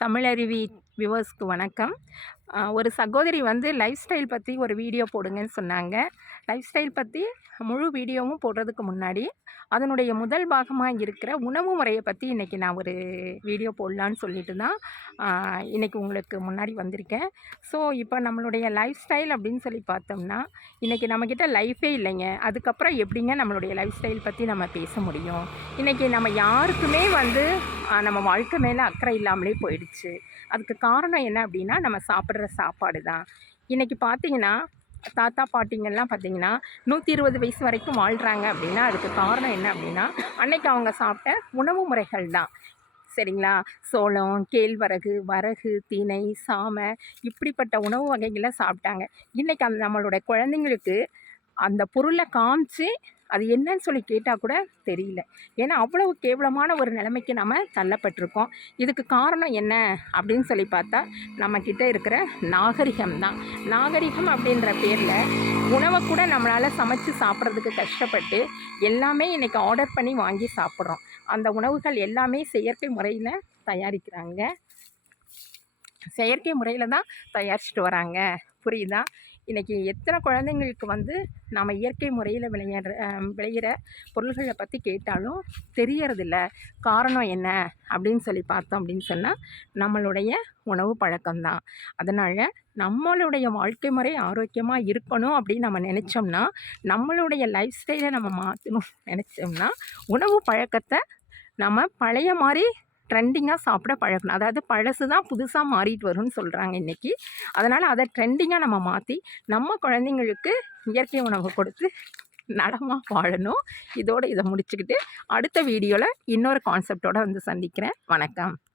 தமிழருவி வியூவர்ஸ்க்கு வணக்கம். ஒரு சகோதரி வந்து லைஃப் ஸ்டைல் பற்றி ஒரு வீடியோ போடுங்கன்னு சொன்னாங்க. லைஃப் ஸ்டைல் பற்றி முழு வீடியோவும் போடுறதுக்கு முன்னாடி அதனுடைய முதல் பாகமாக இருக்கிற உணவு முறையை பற்றி இன்றைக்கி நான் ஒரு வீடியோ போடலான்னு சொல்லிட்டு தான் இன்றைக்கி உங்களுக்கு முன்னாடி வந்திருக்கேன். ஸோ இப்போ நம்மளுடைய லைஃப் ஸ்டைல் அப்படின்னு சொல்லி பார்த்தோம்னா, இன்றைக்கி நம்மக்கிட்ட லைஃபே இல்லைங்க. அதுக்கப்புறம் எப்படிங்க நம்மளுடைய லைஃப் ஸ்டைல் பற்றி நம்ம பேச முடியும்? இன்றைக்கி நம்ம யாருக்குமே வந்து நம்ம வாழ்க்கை மேலே அக்கறை இல்லாமலே போயிடுச்சு. அதுக்கு காரணம் என்ன அப்படின்னா, நம்ம சாப்பிட்ற சாப்பாடு தான். இன்றைக்கி பார்த்திங்கன்னா, தாத்தா பாட்டிங்கள்லாம் பார்த்திங்கன்னா 120 வயசு வரைக்கும் வாழ்கிறாங்க அப்படின்னா, அதுக்கு காரணம் என்ன அப்படின்னா, அன்னைக்கு அவங்க சாப்பிட்ட உணவு முறைகள் தான். சரிங்களா? சோளம், கேழ்வரகு, வரகு, திணை, சாமை இப்படிப்பட்ட உணவு வகைகளை சாப்பிட்டாங்க. இன்றைக்கி நம்மளோட குழந்தைங்களுக்கு அந்த பொருளை காமிச்சு அது என்னன்னு சொல்லி கேட்டால் கூட தெரியல. ஏன்னா அவ்வளவு கேவலமான ஒரு நிலைமைக்கு நம்ம தள்ளப்பட்டிருக்கோம். இதுக்கு காரணம் என்ன அப்படின்னு சொல்லி பார்த்தா, நம்மக்கிட்ட இருக்கிற நாகரிகம் தான். நாகரிகம் அப்படின்ற பேரில் உணவை கூட நம்மளால் சமைச்சு சாப்பிட்றதுக்கு கஷ்டப்பட்டு எல்லாமே இன்றைக்கி ஆர்டர் பண்ணி வாங்கி சாப்பிட்றோம். அந்த உணவுகள் எல்லாமே செயற்கை முறையில் தயாரிக்கிறாங்க. செயற்கை முறையில் தான் தயாரிச்சுட்டு வராங்க. புரியுதா? இன்றைக்கி எத்தனை குழந்தைங்களுக்கு வந்து நாம் இயற்கை முறையில் விளையிற பொருள்களை பற்றி கேட்டாலும் தெரியறதில்ல. காரணம் என்ன அப்படின்னு சொல்லி பார்த்தோம் அப்படின்னு சொன்னால், நம்மளுடைய உணவு பழக்கம்தான். அதனால் நம்மளுடைய வாழ்க்கை முறை ஆரோக்கியமாக இருக்கணும் அப்படின்னு நம்ம நினச்சோம்னா, நம்மளுடைய லைஃப் ஸ்டைலை நம்ம மாற்றணும்னு நினச்சோம்னா, உணவு பழக்கத்தை நம்ம பழைய மாதிரி ட்ரெண்டிங்காக சாப்பிட பழகணும். அதாவது பழசு தான் புதுசாக மாறிட்டு வரும்னு சொல்கிறாங்க இன்றைக்கி. அதனால் அதை ட்ரெண்டிங்காக நம்ம மாற்றி நம்ம குழந்தைங்களுக்கு இயற்கை உணவு கொடுத்து நலமாக வாழணும். இதோடு இதை முடிச்சுக்கிட்டு அடுத்த வீடியோவில் இன்னொரு கான்செப்டோடு வந்து சந்திக்கிறேன். வணக்கம்.